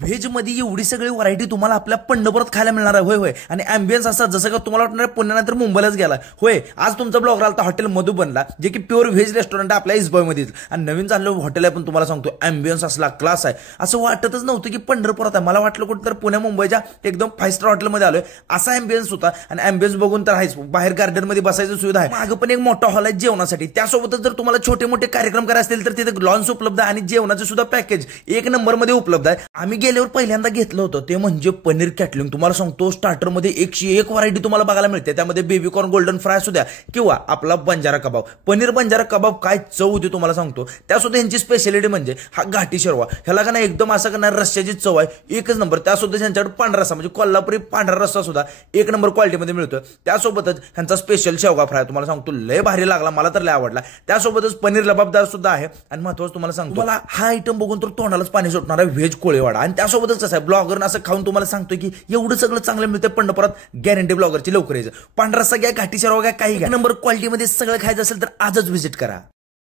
Veg मध्ये एवढी सगळी व्हरायटी तुम्हाला आपल्या पंढरपुरात खायला मिळणार आहे. होय होय. आणि अँबियन्स असा जसं का तुम्हाला वाटणार पुण्यानंतर मुंबईलाच गेला. होय, आज तुमचा ब्लॉगर आला हॉटेल मधुबनला, जे की प्युअर व्हेज रेस्टॉरंट आपल्या इसबाईमध्ये आणि नवीन चाललं हॉटेल आहे. पण तुम्हाला सांगतो अँबियन्स असला क्लास आहे, असं वाटतच नव्हतं की पंढरपुरात आहे. मला वाटलं कुठं तर पुण्या मुंबईच्या एकदम 5 स्टार हॉटेलमध्ये आलोय असा अँबियन्स होता. आणि अँबियन्स बघून तर आहेच, बाहेर गार्डन मध्ये बसायची सुविधा आहे, मागं पण एक मोठा हॉल आहे जेवणासाठी. त्यासोबतच जर तुम्हाला छोटे मोठे कार्यक्रम करायचे असतील तर तिथे लॉन्स उपलब्ध आहे आणि जेवणाचे सुद्धा पॅकेज 1 नंबरमध्ये उपलब्ध आहे. आम्ही गेल्यावर पहिल्यांदा घेतलं होतं ते म्हणजे पनीर कॅटलिंग. तुम्हाला सांगतो स्टार्टर मध्ये 101 व्हरायटी तुम्हाला बघायला मिळते. त्यामध्ये बेबी कॉर्न गोल्डन फ्राय सुद्धा किंवा आपला बंजारा कबाब, पनीर बंजारा कबाब काय चव होती तुम्हाला सांगतो. त्यासुद्धा यांची स्पेशालिटी म्हणजे हा घाटी शेरवा. ह्याला का नाही एकदम असं का नाही रस्स्याची चव आहे, एकच नंबर. त्यासोबत त्यांच्याकडे पांढरा रस्सा म्हणजे कोल्हापुरी पांढरा रस्सा सुद्धा 1 नंबर क्वालिटीमध्ये मिळतो. त्यासोबतच ह्यांचा स्पेशल शेवगा फ्राय तुम्हाला सांगतो लय भारी लागला, मला तर लय आवडला. त्यासोबतच पनीर लबाबदार सुद्धा आहे. आणि महत्वाचं तुम्हाला सांगतो, मला हा आयटम बघून तर तोंडालाच पाणी सुटणार आहे, व्हेज कोळीवाडा. आणि त्यासोबतच कसं आहे, ब्लॉगर असं खाऊन तुम्हाला सांगतोय की एवढं सगळं चांगलं मिळतं पंढरपुरात. गॅरंटी ब्लॉगरची लवकर यायचं. पांढरा रस्सा घ्या, घाटी शेरवा घ्या, काही घ्या, नंबर क्वालिटीमध्ये सगळं खायचं असेल तर आजच व्हिजिट करा.